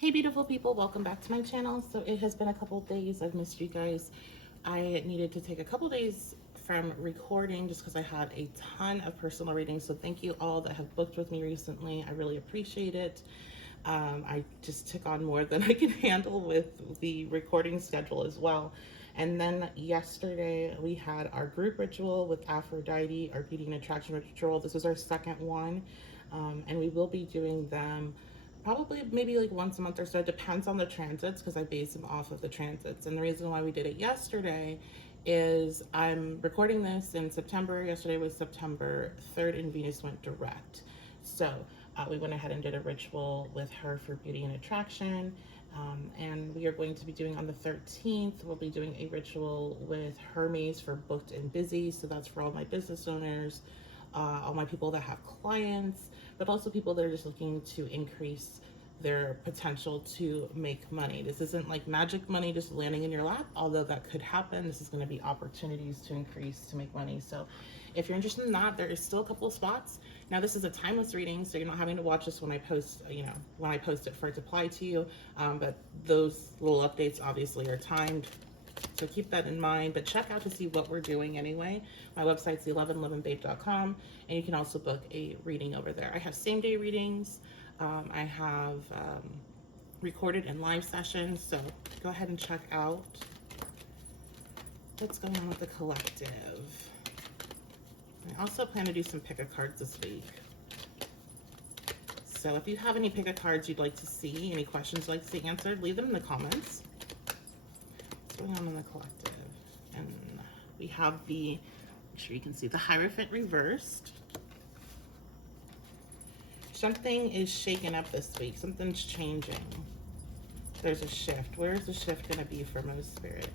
Hey beautiful people, welcome back to my channel. So it has been a couple days. I've missed you guys. I needed to take a couple days from recording just because I had a ton of personal readings. So thank you all that have booked with me recently. I really appreciate it. I just took on more than I can handle with the recording schedule as well. And then yesterday we had our group ritual with Aphrodite, our beauty and attraction ritual. This was our second one. And we will be doing them probably maybe like once a month or so. It depends on the transits because I base them off of the transits. And the reason why we did it yesterday is I'm recording this in September. Yesterday was September 3rd and Venus went direct. So we went ahead and did a ritual with her for beauty and attraction. And we are going to be doing on the 13th, we'll be doing a ritual with Hermes for booked and busy. So that's for all my business owners, all my people that have clients, but also people that are just looking to increase their potential to make money. This isn't like magic money just landing in your lap, although that could happen. This is going to be opportunities to increase, to make money. So if you're interested in that, there is still a couple of spots. Now this is a timeless reading, so you're not having to watch this when I post, when I post it for it to apply to you. But those little updates obviously are timed. So keep that in mind, but check out to see what we're doing anyway. My website's 1111babe.com, and you can also book a reading over there. I have same day readings. I have recorded and live sessions, so go ahead and check out what's going on with the collective. I also plan to do some pick-a-cards this week. So if you have any pick-a-cards you'd like to see, any questions you'd like to see answered, leave them in the comments. Going on in the collective, and we have the, make sure you can see the Hierophant reversed. Something is shaken up this week. Something's changing. There's a shift. Where is the shift going to be for most spirit?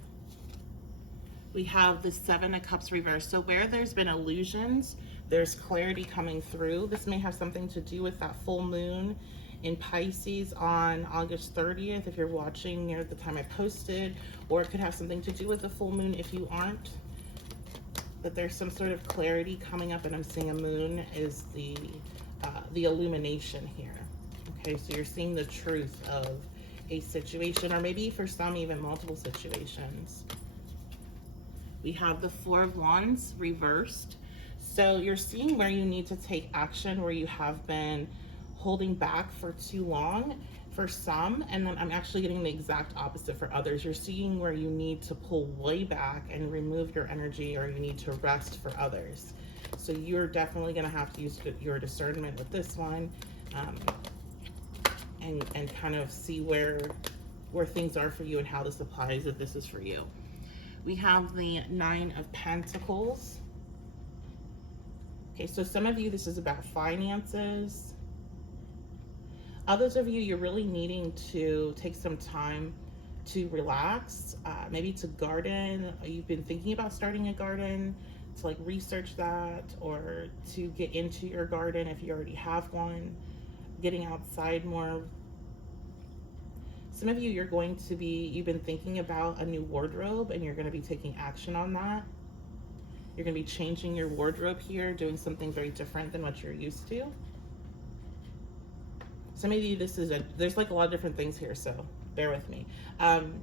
We have the Seven of Cups reversed. So where there's been illusions, there's clarity coming through. This may have something to do with that full moon in Pisces on August 30th if you're watching near the time I posted, or it could have something to do with the full moon if you aren't. But there's some sort of clarity coming up, and I'm seeing a moon is the illumination here. Okay, so you're seeing the truth of a situation, or maybe for some even multiple situations. We have the Four of Wands reversed. So you're seeing where you need to take action, where you have been holding back for too long for some, and then I'm actually getting the exact opposite for others. You're seeing where you need to pull way back and remove your energy, or you need to rest for others. So you're definitely going to have to use your discernment with this one, and kind of see where things are for you and how this applies if this is for you. We have the Nine of Pentacles. Okay, so some of you, this is about finances. Others of you, you're really needing to take some time to relax, maybe to garden. You've been thinking about starting a garden, to like research that, or to get into your garden if you already have one, getting outside more. Some of you, you've been thinking about a new wardrobe, and you're going to be taking action on that. You're going to be changing your wardrobe here, doing something very different than what you're used to. Some of you, there's like a lot of different things here, so bear with me.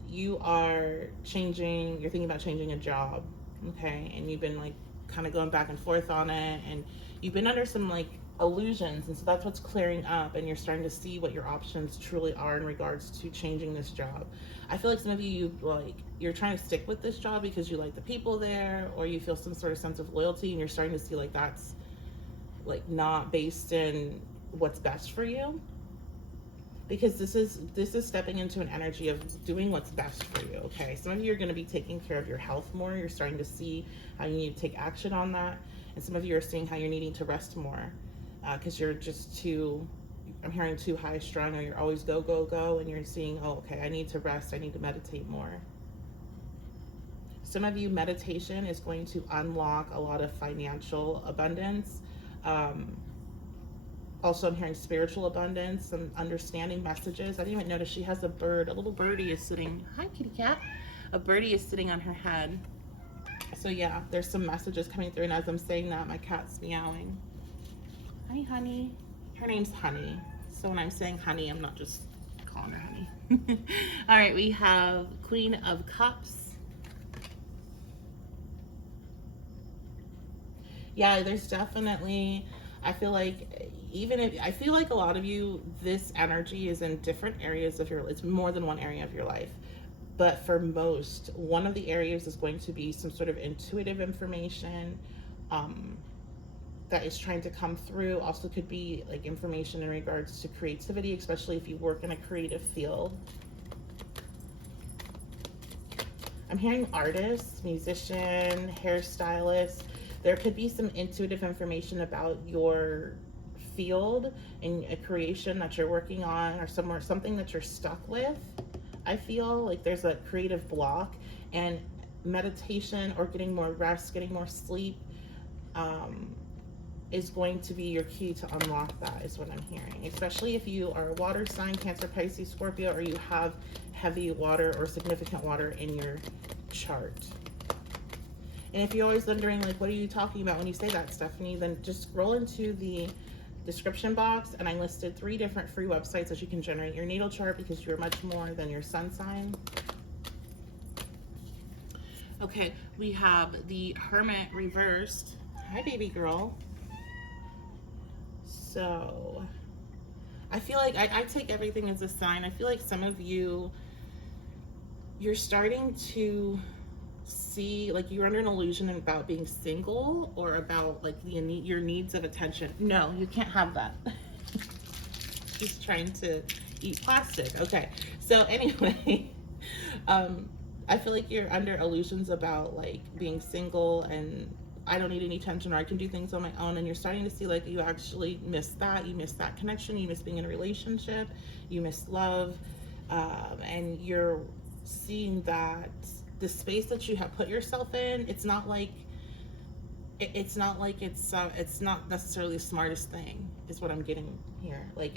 You're thinking about changing a job, okay? And you've been like kind of going back and forth on it, and you've been under some like illusions, and so that's what's clearing up, and you're starting to see what your options truly are in regards to changing this job. I feel like some of you, you're trying to stick with this job because you like the people there, or you feel some sort of sense of loyalty, and you're starting to see like that's like not based in what's best for you. Because this is stepping into an energy of doing what's best for you, okay? Some of you are going to be taking care of your health more. You're starting to see how you need to take action on that. And some of you are seeing how you're needing to rest more because you're just I'm hearing too high strung, or you're always go, go, go. And you're seeing, oh, okay, I need to rest. I need to meditate more. Some of you, meditation is going to unlock a lot of financial abundance. Also, I'm hearing spiritual abundance, some understanding messages. I didn't even notice she has a bird. A little birdie is sitting. Hi, kitty cat. A birdie is sitting on her head. So yeah, there's some messages coming through. And as I'm saying that, my cat's meowing. Hi, honey. Her name's Honey. So when I'm saying honey, I'm not just calling her honey. All right, we have Queen of Cups. Yeah, there's definitely, I feel like, even if, I feel like a lot of you, this energy is in different areas of your, it's more than one area of your life. But for most, one of the areas is going to be some sort of intuitive information that is trying to come through. Also could be like information in regards to creativity, especially if you work in a creative field. I'm hearing artist, musician, hairstylist. There could be some intuitive information about your field and a creation that you're working on, or somewhere, something that you're stuck with. I feel like there's a creative block, and meditation or getting more rest, getting more sleep is going to be your key to unlock that, is what I'm hearing. Especially if you are a water sign, Cancer, Pisces, Scorpio, or you have heavy water or significant water in your chart. And if you're always wondering, like, what are you talking about when you say that, Stephanie, then just scroll into the description box, and I listed 3 different free websites that you can generate your natal chart, because you're much more than your sun sign. Okay, we have the Hermit reversed. Hi, baby girl. So I feel like I take everything as a sign. I feel like some of you, you're starting to see, like, you're under an illusion about being single, or about like your needs of attention. No, you can't have that. She's trying to eat plastic. Okay, so anyway, I feel like you're under illusions about like being single and I don't need any attention, or I can do things on my own, and you're starting to see like you actually miss that. You miss that connection. You miss being in a relationship. You miss love, and you're seeing that the space that you have put yourself in, it's not like it's not necessarily the smartest thing, is what I'm getting here. Like,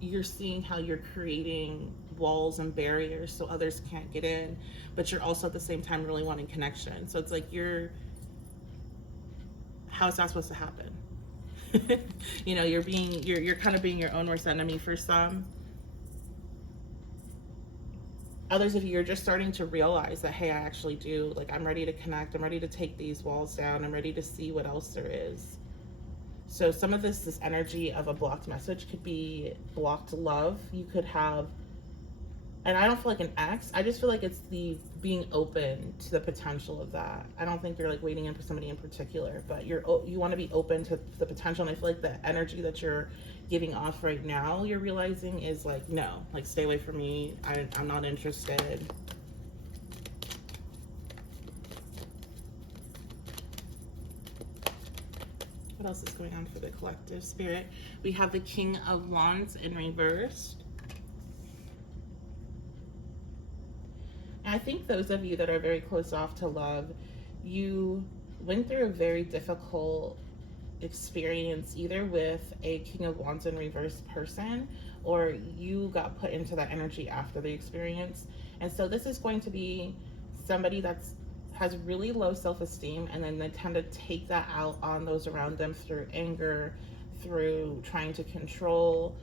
you're seeing how you're creating walls and barriers so others can't get in, but you're also at the same time really wanting connection. So it's like how is that supposed to happen? You know, you're kind of being your own worst enemy for some. Others of you are just starting to realize that, hey, I actually do, like, I'm ready to connect. I'm ready to take these walls down. I'm ready to see what else there is. So some of this energy of a blocked message could be blocked love. You could have, and I don't feel like an ex, I just feel like it's the being open to the potential of that. I don't think you're like waiting in for somebody in particular, but you want to be open to the potential. And I feel like the energy that you're giving off right now, you're realizing is like, no, like, stay away from me. I'm not interested. What else is going on for the collective spirit? We have the King of Wands in reverse. I think those of you that are very close off to love, you went through a very difficult experience, either with a King of Wands in reverse person, or you got put into that energy after the experience. And so this is going to be somebody has really low self-esteem, and then they tend to take that out on those around them through anger, through trying to control,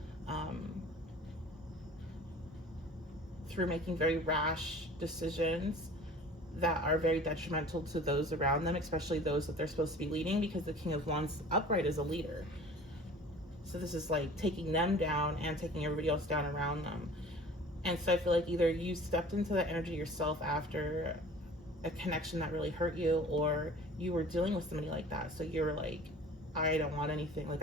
through making very rash decisions that are very detrimental to those around them, especially those that they're supposed to be leading, because the King of Wands upright is a leader. So this is like taking them down and taking everybody else down around them. And so I feel like either you stepped into that energy yourself after a connection that really hurt you, or you were dealing with somebody like that. So you were like, I don't want anything. Like,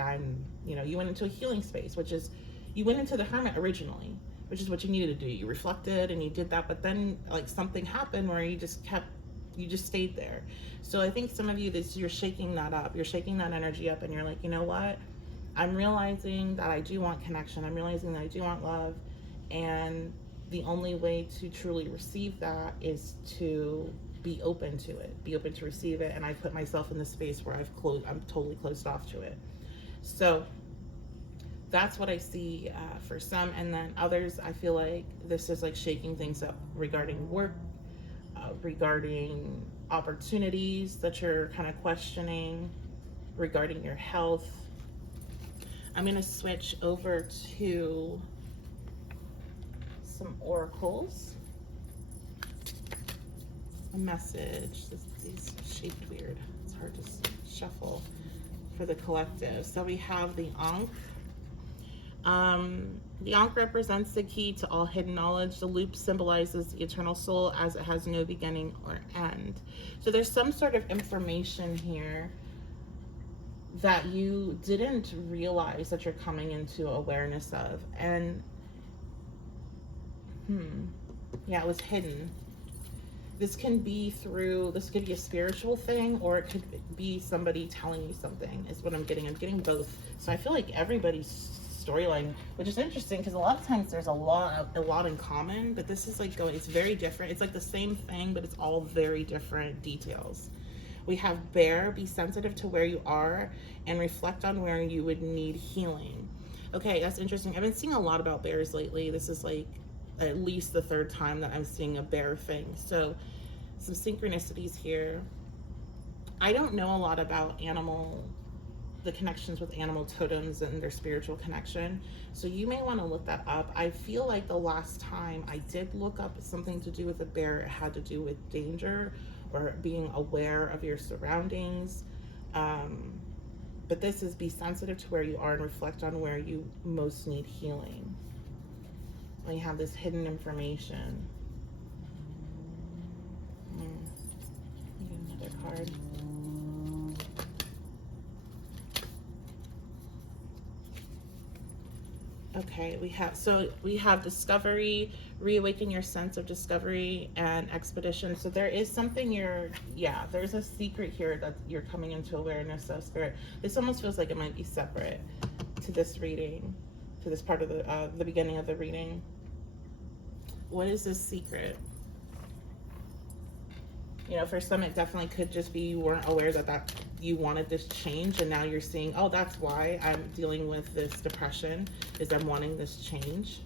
you went into a healing space, which is, you went into the Hermit originally, which is what you needed to do. You reflected and you did that, but then like something happened where you just stayed there. So I think some of you, you're shaking that up. You're shaking that energy up, and you're like, you know what? I'm realizing that I do want connection. I'm realizing that I do want love. And the only way to truly receive that is to be open to it, be open to receive it. And I put myself in the space where I'm totally closed off to it. So that's what I see for some. And then others, I feel like this is like shaking things up regarding work, regarding opportunities that you're kind of questioning, regarding your health. I'm going to switch over to some oracles. A message. These shaped weird. It's hard to shuffle for the collective. So we have the Ankh. The Ankh represents the key to all hidden knowledge. The loop symbolizes the eternal soul as it has no beginning or end. So there's some sort of information here that you didn't realize that you're coming into awareness of. And yeah, it was hidden. This could be a spiritual thing, or it could be somebody telling you something, is what I'm getting. I'm getting both. So I feel like everybody's storyline, which is interesting because a lot of times there's a lot in common, but this is like it's very different. It's like the same thing, but it's all very different details. We have bear, be sensitive to where you are and reflect on where you would need healing. Okay, that's interesting. I've been seeing a lot about bears lately. This is like at least the third time that I'm seeing a bear thing. So some synchronicities here. I don't know a lot about the connections with animal totems and their spiritual connection. So you may want to look that up. I feel like the last time I did look up something to do with a bear, it had to do with danger or being aware of your surroundings. But this is be sensitive to where you are and reflect on where you most need healing. We have this hidden information. Another card. Okay, we have discovery, reawaken your sense of discovery, and expedition. So there is something there's a secret here that you're coming into awareness of, Spirit. This almost feels like it might be separate to this reading, to this part of the beginning of the reading. What is this secret? For some, it definitely could just be you weren't aware that you wanted this change, and now you're seeing, oh, that's why I'm dealing with this depression, is I'm wanting this change.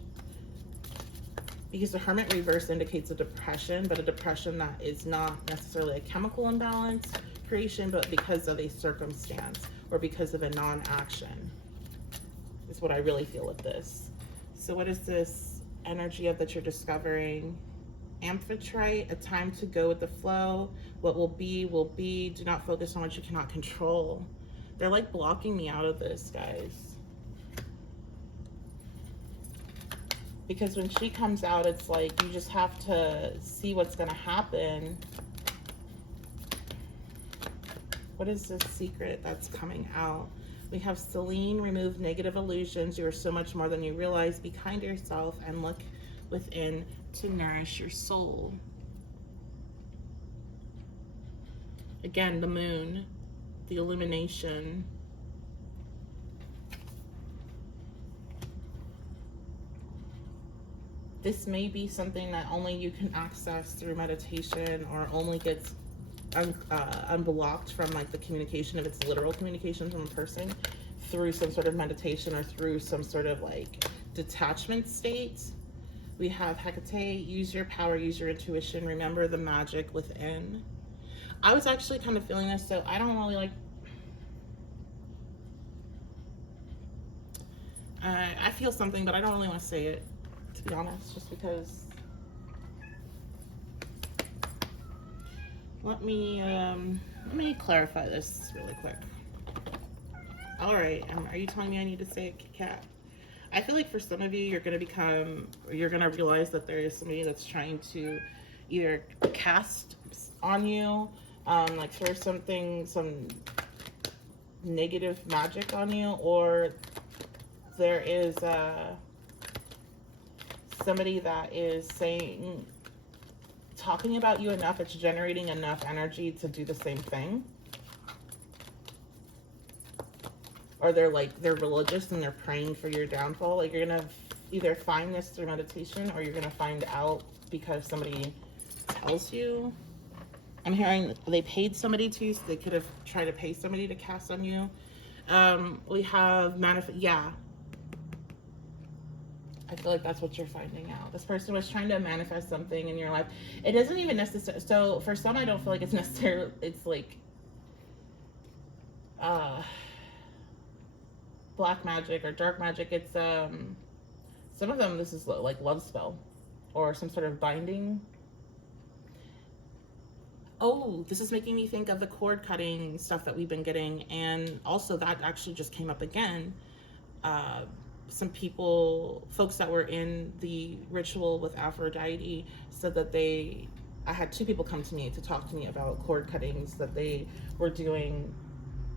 Because the Hermit reverse indicates a depression, but a depression that is not necessarily a chemical imbalance creation, but because of a circumstance or because of a non-action, is what I really feel with this. So what is this energy of that you're discovering? Amphitrite, a time to go with the flow. What will be, will be. Do not focus on what you cannot control. They're like blocking me out of this, guys. Because when she comes out, it's like you just have to see what's going to happen. What is this secret that's coming out? We have Selene, remove negative illusions. You are so much more than you realize. Be kind to yourself and look within to nourish your soul. Again, the moon, the illumination. This may be something that only you can access through meditation, or only gets unblocked from like the communication, if it's literal communication from a person, through some sort of meditation or through some sort of like detachment state. We have Hecate, use your power, use your intuition, remember the magic within. I was actually kind of feeling this, so I don't really like, I feel something, but I don't really want to say it, to be honest, just because. Let me clarify this really quick. All right, are you telling me I need to say it, Cat? I feel like for some of you, you're going to realize that there is somebody that's trying to either cast on you, like throw some negative magic on you, or there is somebody that is talking about you enough, it's generating enough energy to do the same thing. Or they're religious and they're praying for your downfall. Like, you're gonna either find this through meditation, or you're gonna find out because somebody tells you. I'm hearing they paid somebody to, so they could have tried to pay somebody to cast on you. We have yeah. I feel like that's what you're finding out. This person was trying to manifest something in your life. It doesn't even necessarily, so for some, I don't feel like it's necessarily, it's like, black magic or dark magic. It's some of them, this is like love spell. or some sort of binding. Oh, this is making me think of the cord cutting stuff that we've been getting. And also that actually just came up again. Some folks that were in the ritual with Aphrodite said that I had 2 people come to me to talk to me about cord cuttings that they were doing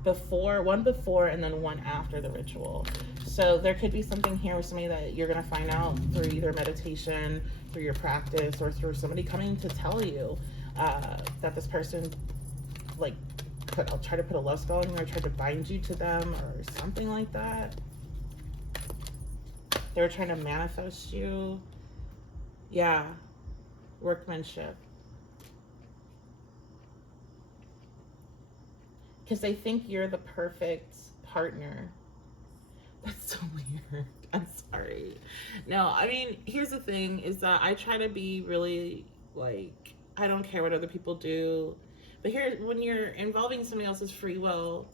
one before and then one after the ritual. So there could be something here with somebody that you're going to find out through either meditation, through your practice, or through somebody coming to tell you that this person like I'll try to put a love spell on you, or try to bind you to them, or something like that. They were trying to manifest you. Yeah, workmanship. Because they think you're the perfect partner. That's so weird. I'm sorry. No, I mean, here's the thing is that I try to be really like, I don't care what other people do. But here, when you're involving somebody else's free will,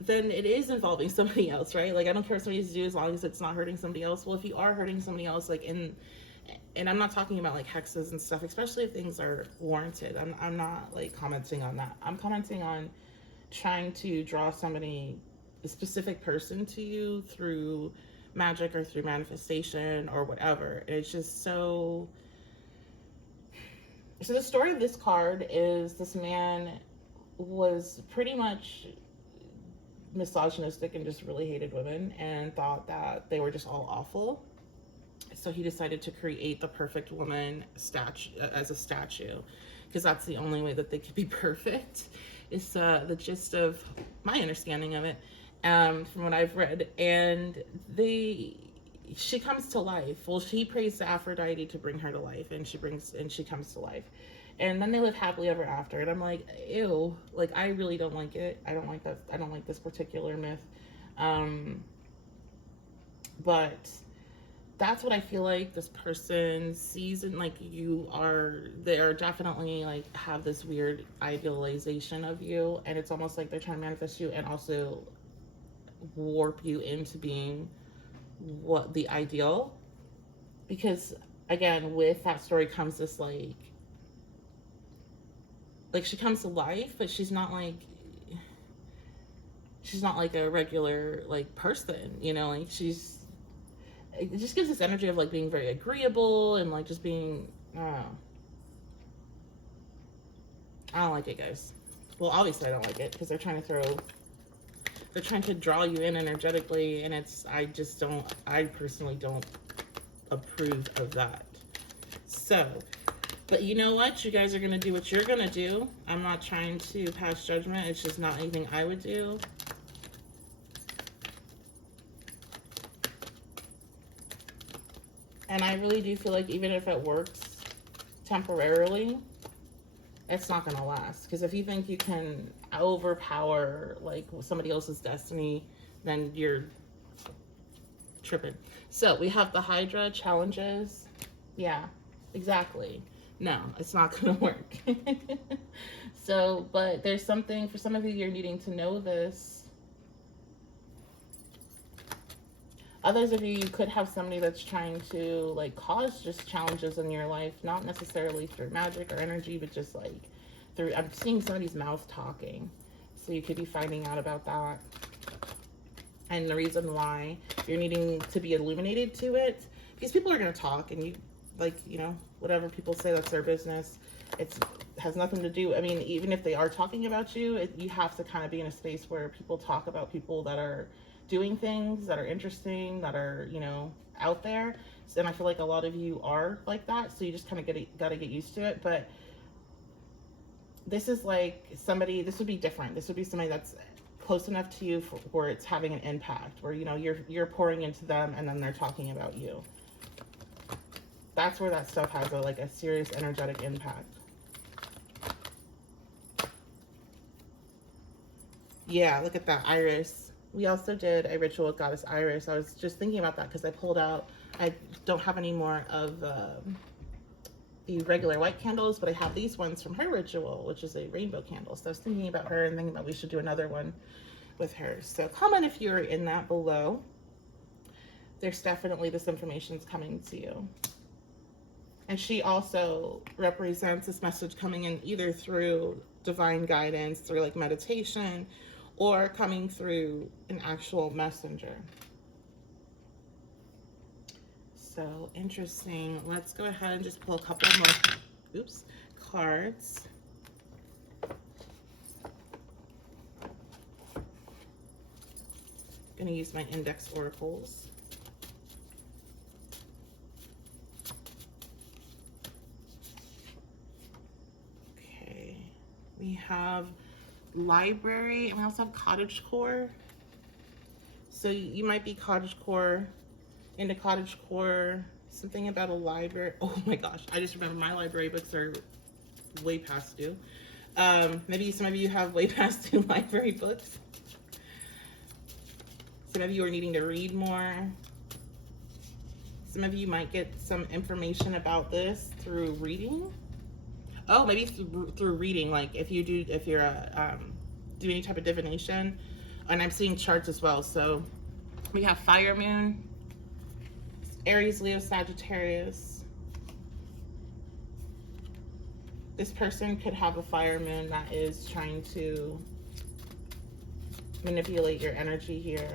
then it is involving somebody else, right? Like, I don't care what somebody's do as long as it's not hurting somebody else. Well, if you are hurting somebody else, like and I'm not talking about like hexes and stuff, especially if things are warranted. I'm not like commenting on that. I'm commenting on trying to draw a specific person to you through magic or through manifestation or whatever. And it's just so the story of this card is this man was pretty much misogynistic and just really hated women and thought that they were just all awful. So he decided to create the perfect woman as a statue, because that's the only way that they could be perfect. Is the gist of my understanding of it, from what I've read. And she comes to life. Well, she prays to Aphrodite to bring her to life, and she comes to life. And then they live happily ever after. And I'm like, ew, like, I really don't like it. I don't like that. I don't like this particular myth. But that's what I feel like this person sees, and like they are definitely like have this weird idealization of you. And it's almost like they're trying to manifest you and also warp you into being what the ideal. Because again, with that story comes this like she comes to life, but she's not like a regular like person, you know, like it just gives this energy of like being very agreeable and like just being, I don't like it, guys. Well, obviously I don't like it, because they're trying to draw you in energetically, and I personally don't approve of that. So, but you know what? You guys are going to do what you're going to do. I'm not trying to pass judgment. It's just not anything I would do. And I really do feel like even if it works temporarily, it's not going to last. Because if you think you can overpower like somebody else's destiny, then you're tripping. So we have the Hydra challenges. Yeah, exactly. No, it's not going to work. So, but there's something, for some of you, you're needing to know this. Others of you could have somebody that's trying to like cause just challenges in your life, not necessarily through magic or energy, but just like through, I'm seeing somebody's mouth talking. So you could be finding out about that. And the reason why you're needing to be illuminated to it, because people are going to talk, and you, like, you know, whatever people say, that's their business. It has nothing to do, I mean, even if they are talking about you, you have to kind of be in a space where people talk about people that are doing things that are interesting, that are, you know, out there. And I feel like a lot of you are like that, so you just kind of got to get used to it. But this is like somebody, this would be different. This would be somebody that's close enough to you where it's having an impact, where, you know, you're pouring into them and then they're talking about you. That's where that stuff has a serious energetic impact. Yeah, look at that, Iris. We also did a ritual with Goddess Iris. I was just thinking about that because I pulled out, I don't have any more of the regular white candles, but I have these ones from her ritual, which is a rainbow candle. So I was thinking about her and thinking about we should do another one with her. So comment if you're in that below. there's definitely this information's coming to you. And she also represents this message coming in either through divine guidance, through like meditation, or coming through an actual messenger. So interesting. Let's go ahead and just pull a couple more cards. I'm going to use my index oracles. Okay. We have library, and we also have cottagecore. So you might be cottagecore, into cottagecore, something about a library. Oh my gosh, I just remember my library books are way past due. Maybe some of you have way past due library books. Some of you are needing to read more. Some of you might get some information about this through reading. Oh, maybe through reading, like if you're do any type of divination. And I'm seeing charts as well. So we have fire moon, Aries, Leo, Sagittarius. This person could have a fire moon that is trying to manipulate your energy here.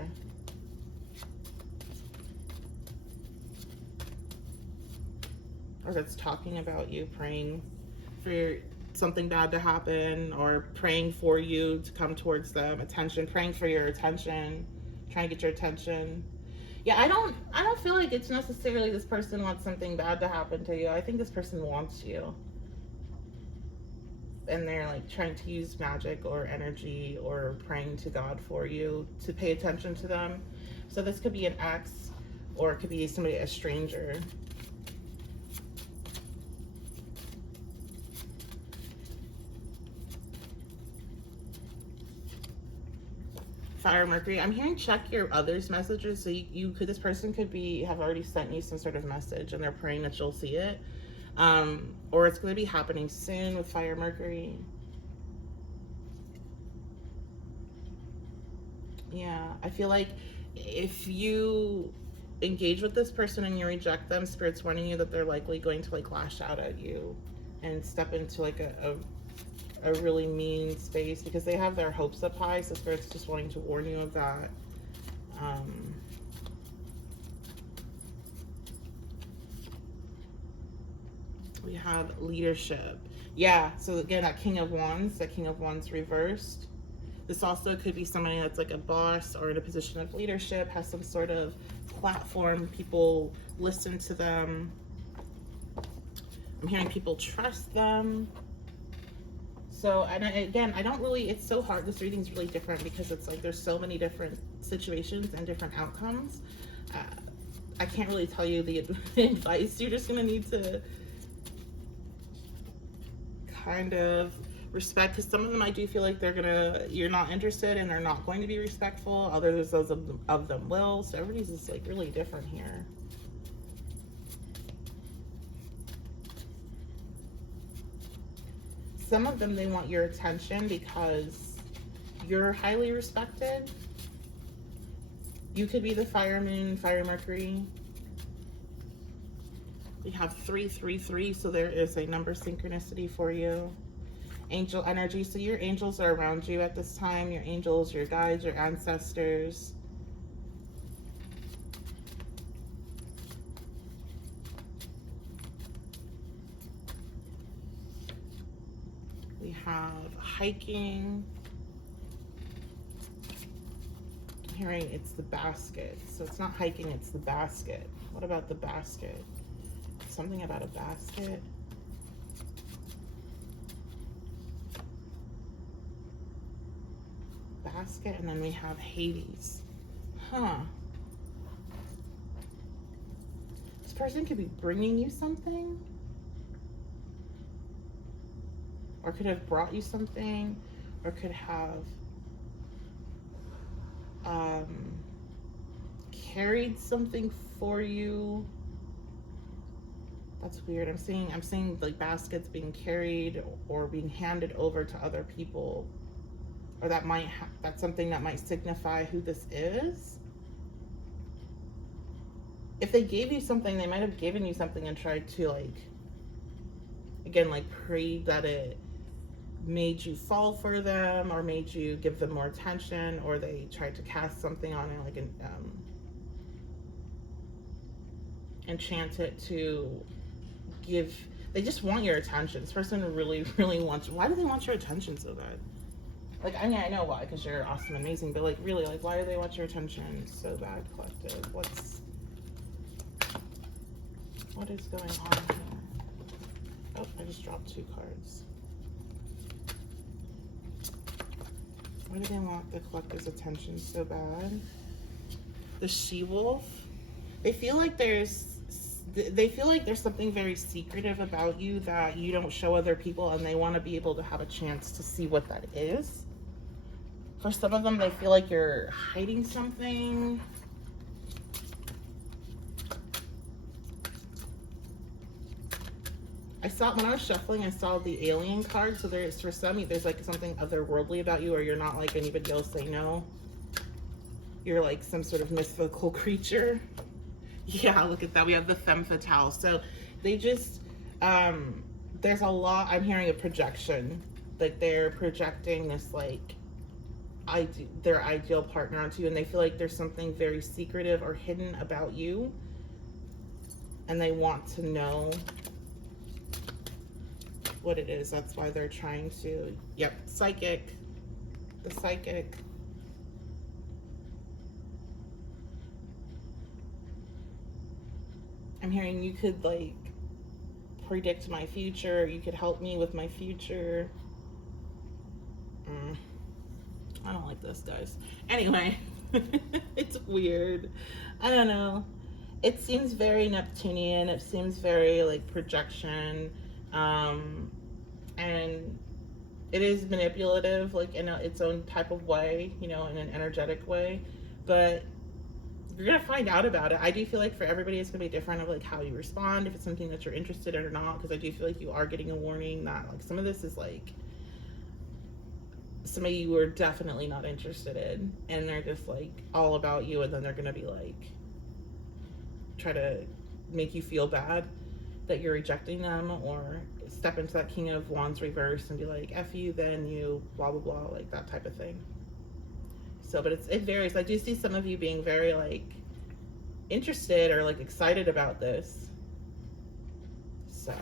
Or that's talking about you, praying for something bad to happen, or praying for you to come towards them, attention, praying for your attention, trying to get your attention. Yeah, I don't feel like it's necessarily this person wants something bad to happen to you. I think this person wants you. And they're like trying to use magic or energy or praying to God for you to pay attention to them. So this could be an ex, or it could be somebody, a stranger. Fire Mercury. I'm hearing check your others' messages. So you could, this person could have already sent you some sort of message and they're praying that you'll see it. Or it's going to be happening soon with Fire Mercury. Yeah, I feel like if you engage with this person and you reject them, Spirit's warning you that they're likely going to like lash out at you and step into like a really mean space because they have their hopes up high. So Spirit's just wanting to warn you of that. We have leadership. Yeah, so again, that King of Wands reversed. This also could be somebody that's like a boss or in a position of leadership, has some sort of platform, people listen to them. I'm hearing people trust them. So, and again, I don't really, it's so hard, this reading's really different because it's like there's so many different situations and different outcomes. I can't really tell you the advice. You're just going to need to kind of respect, because some of them I do feel like you're not interested and they're not going to be respectful. Others of them will. So everybody's just like really different here. Some of them, they want your attention because you're highly respected. You could be the fire moon, Fire Mercury. We have 333, so there is a number synchronicity for you. Angel energy, so your angels are around you at this time. Your angels, your guides, your ancestors. We have hiking. I'm hearing it's the basket. So it's not hiking, it's the basket. What about the basket? Something about a basket. Basket, and then we have Hades. Huh. This person could be bringing you something, or could have brought you something, or could have carried something for you. That's weird. I'm seeing like baskets being carried or being handed over to other people, or that's something that might signify who this is. if they gave you something, they might have given you something and tried to, like, again, like, pray that it made you fall for them or made you give them more attention, or they tried to cast something on it, like an enchant it to give. They just want your attention. This person really, really wants. Why do they want your attention so bad? Like, I mean, I know why, because you're awesome, amazing, but like, really, like, why do they want your attention so bad, collective? What is going on here? Oh, I just dropped 2 cards. Why do they want the collective's attention so bad? The she-wolf. They feel like there's something very secretive about you that you don't show other people, and they want to be able to have a chance to see what that is. For some of them, they feel like you're hiding something. When I was shuffling, I saw the alien card. So there's, for some, there's like something otherworldly about you, or you're not like anybody else they know. You're like some sort of mythical creature. Yeah, look at that. We have the femme fatale. So they just, there's a lot, I'm hearing a projection. Like they're projecting this like, their ideal partner onto you, and they feel like there's something very secretive or hidden about you, and they want to know what it is. That's why they're trying to, yep, psychic, the psychic. I'm hearing you could like predict my future. You could help me with my future. I don't like this, guys. Anyway, it's weird. I don't know. It seems very Neptunian. It seems very like projection. And it is manipulative, like in its own type of way, you know, in an energetic way. But you're gonna find out about it. I do feel like for everybody it's gonna be different of like how you respond, if it's something that you're interested in or not, because I do feel like you are getting a warning that like some of this is like somebody you are definitely not interested in, and they're just like all about you, and then they're gonna be like try to make you feel bad that you're rejecting them, or step into that King of Wands reverse and be like, F you, then you, blah blah blah, like that type of thing. So, but it varies. I do see some of you being very like interested or like excited about this. So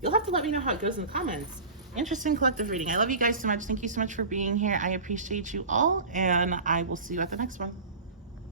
you'll have to let me know how it goes in the comments. Interesting collective reading. I love you guys so much. Thank you so much for being here. I appreciate you all, and I will see you at the next one.